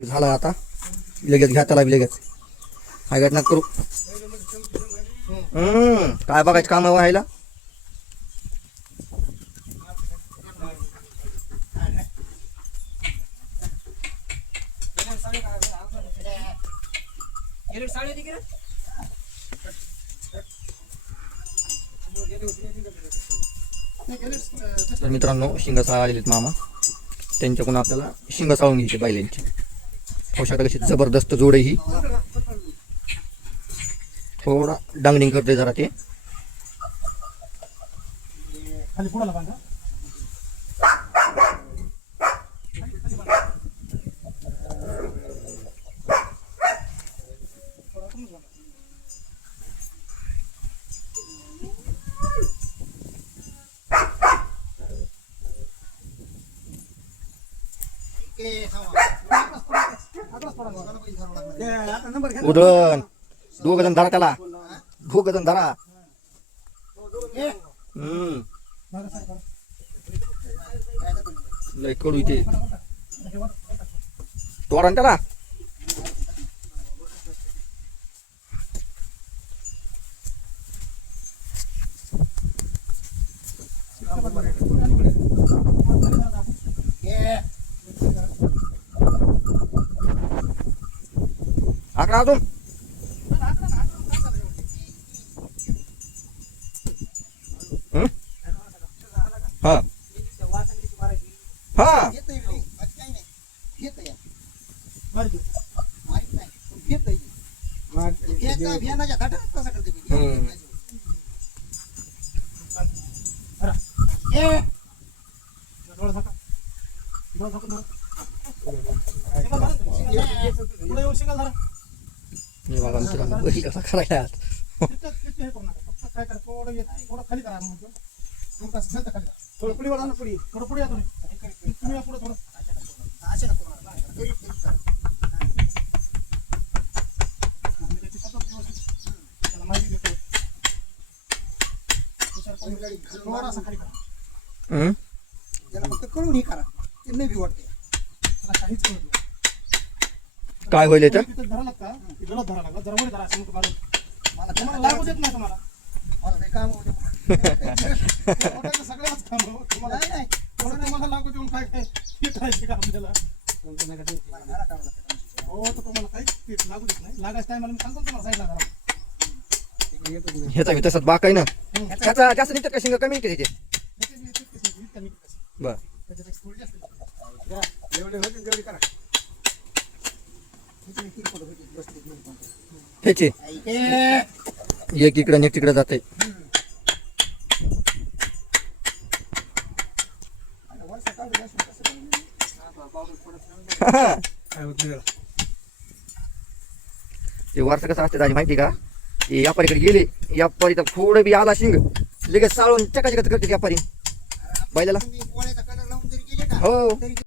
झाला आता. लगेच घ्या त्याला लगेच. हाय घटना करू? हम्म. काय बघायचं काम व्हायला? तर मित्रांनो शिंग साळ आलेले मामा. त्यांच्याकडून आपल्याला शिंग साळून घ्यायचे बैलांची. पोशाख कशी जबरदस्त जोड ही. थोडा डांगडिंग करते जरा ते. खाली पुढाला बांधा? उधळण. दोघ जण धरा त्याला. दोघ जण धरा. हम्म. लय कडू इथे. तोडा ना त्याला. आकडा अजून. हं? हा. हा. पुढे येऊन शिंगाल धरा. हे बघा मित्रांनो बैल कसा करायला तिथं- तिथं हे करू नका. फक्त काय करा, थोडं ये- थोडं खाली करा मग. मग कसं झालं खाली करा. थोडं पुढे वळा ना पुढे. थोडं पुढे या तुम्ही. तुम्ही या पुढे थोडं. आम्ही त्याची सतत व्यवस्थित त्याला माहिती देतो. तुषार कोणी थोडासा खाली करा. हं? त्याला फक्त कळून हे करा ते नाही भी वाटते काय होईल याचं तिथं धरा लागता की गलत धरा लागला जरा वर धरा असं मग मारून मला तुम्हाला त्याला लागू देत नाही तुम्हाला. मला काही काम होऊ दे. पोटाचं सगळ्याच काम हो. तुम्हाला नाही नाही. थोडं तुम्हाला लागू देऊन काय काय हे करायचे का आपल्याला? मला घरा काढावं लागतं. हो तर तुम्हाला काहीच ते लागू देत नाही. लागायचं टायमाला मी सांगतो ना तुम्हाला साईडला धरा ह्याचा बी तसंच बाक आहे ना. ह्याचा जास्त निघतात का शिंग? कमी निघते त्याचे? बी. बर त्याच्यापेक्षा थोडी जास्त निघतात. त्याचे एक इकडं एक तिकडं जाते कसं ते वारसा कसं असते दाजी माहिती का? ते व्यापारीकडे गेले व्यापारी तर थोडं बी आला शिंग. लगेच साळून चकाचकत करते व्यापारी. बैलाला. हो.